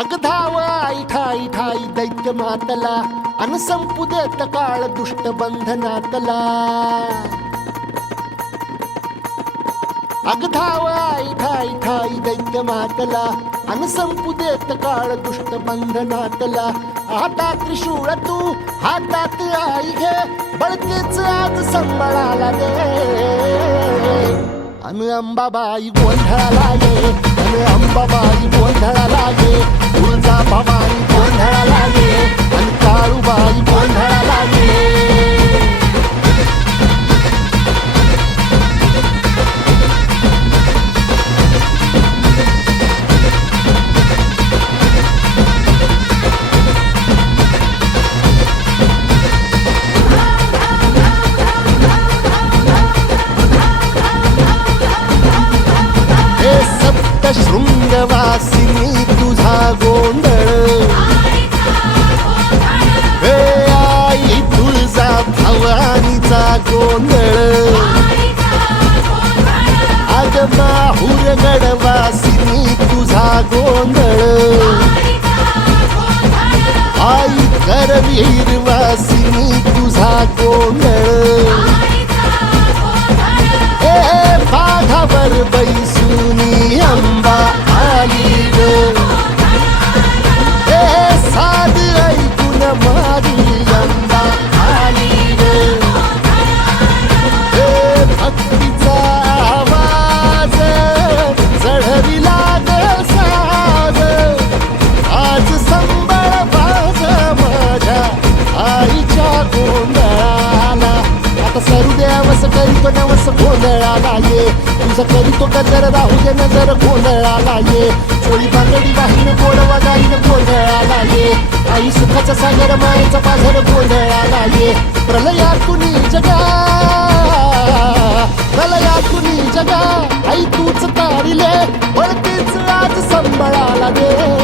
अग धाव आई ठाई ठाई दैत्य मातला अन संपू देत काळ दुष्ट बंधनातला अग धाव आई ठाई ठाई दैत्य मातला अन संपू देत काळ दुष्ट बंधनातला हातात त्रिशूळ तू हातात आई घे बळकेच आज संबळाला दे. अन अंबाबाई गोंधळाला ये शृंगवासिनी तुझा गोंधळ. हे आई तुळजा भवानीचा गोंधळ. अग माहूर गडवासिनी तुझा गोंधळ. आई करवीर वासिनी तुझा गोंधळ. गोंधळाला ये तुझं करीतो कदर राहू दे नजर गोंधळाला ये चोळी बांगडी वाहीन गोडवा गाईन गोंधळाला ये आई सुखाचा सागर मायेचा पाझर गोंधळाला ये प्रलयातुनी जगा. प्रलयातुनी जगा. आई तूच तारिले वळतीच आज संबळाला दे.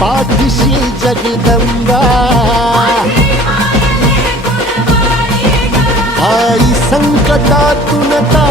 पाठीशी जगदंबा. आई संकटातून तार